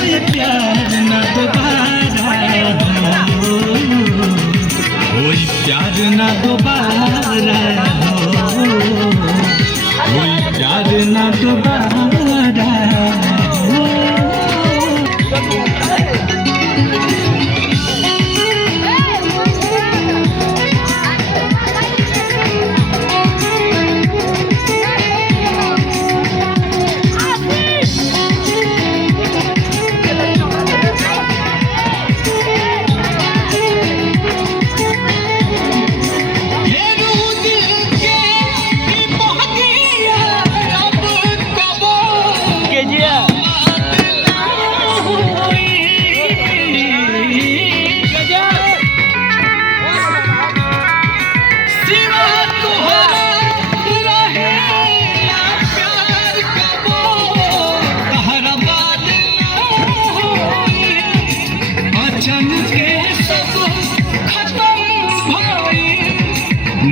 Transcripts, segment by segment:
प्यार ना दोबारा हो, कोई प्यार ना दोबारा हो, कोई प्यार ना दोबारा हो।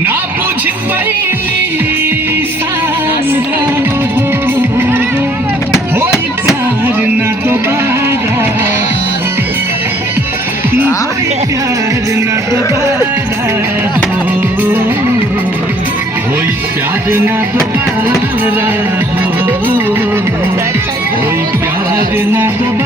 ना बुझ पैली सारा होई प्यार ना दोबारा, होई प्यार ना दोबारा हो, होई प्यार ना दोबारा हो, होई प्यार ना दोबारा।